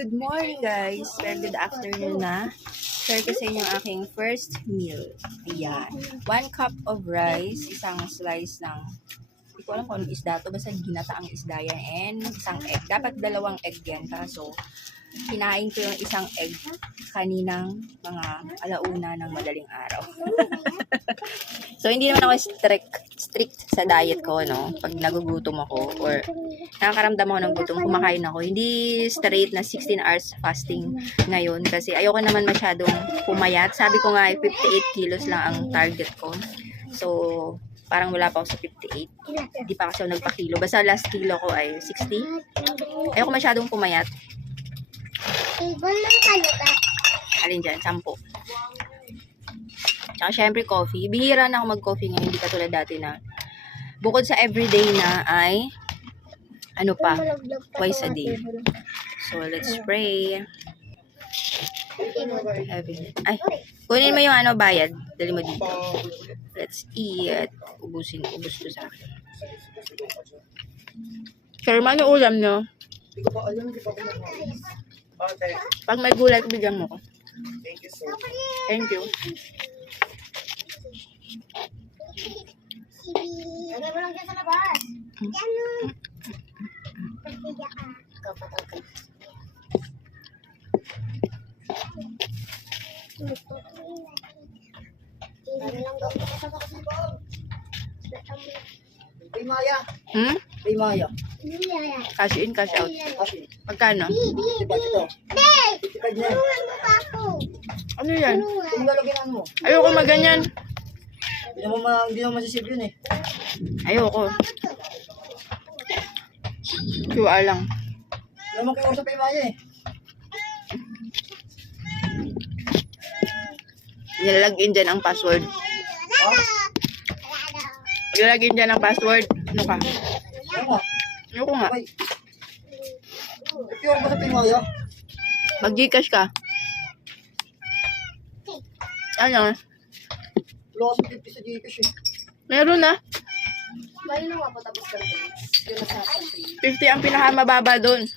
Good morning guys. Very good afternoon na. Share ko sa inyo ang aking first meal. Ayan. 1 cup of rice, isang slice ng, hindi ko alam kung anong isda to, basta ginataang isda yan, and isang egg. Dapat 2 egg yan, kaso kinain ko yung isang egg kaninang mga alauna ng madaling araw. So, hindi naman ako strict sa diet ko, no? Pag nagugutom ako or nakakaramdam ako ng gutom, kumakain ako. Hindi straight na 16 hours fasting ngayon kasi ayoko naman masyadong pumayat. Sabi ko nga, 58 kilos lang ang target ko. So, parang wala pa ako sa 58. Hindi pa kasi ako nagpa-kilo. Basta last kilo ko ay 60. Ayoko masyadong pumayat. Alin dyan? 10. Tsaka syempre coffee. Bihira na ako mag-coffee ngayon. Hindi katulad dati na bukod sa everyday na ay ano pa? Twice a day. So, let's pray. Heavy. Ay, kunin mo yung ano bayad. Dali mo dito. Let's eat. Ubus to sa akin. Sir, ano ulam nyo? Hindi ko pa alam, hindi pa alam. Okay. Pag may gulay, bigyan mo ko. Thank you so much. Thank you. Lagay mo lang dyan sa labas. Hey Maya. Hmm? Hey Maya. Cash in, cash out. Kasi, Magkano? diba ito? Tipid niya. Ano yan? Kung lalagyan mo. Ayoko maganyan. Hindi naman masisip yun eh. Ayoko. QR lang. Hindi naman kayo usap kay Maya eh. Nilalagyan dyan ang password. Ha? Nilalagyan dyan ang password. Ano ka? Ano ka? Ayoko nga. Ay. Pure ba sa kay Maya? Mag-Gcash ka. Ano? Wala kasi 50 sa Gcash eh. Meron na. Bali na nga po tapos ganito. 50 ang pinakamababa doon.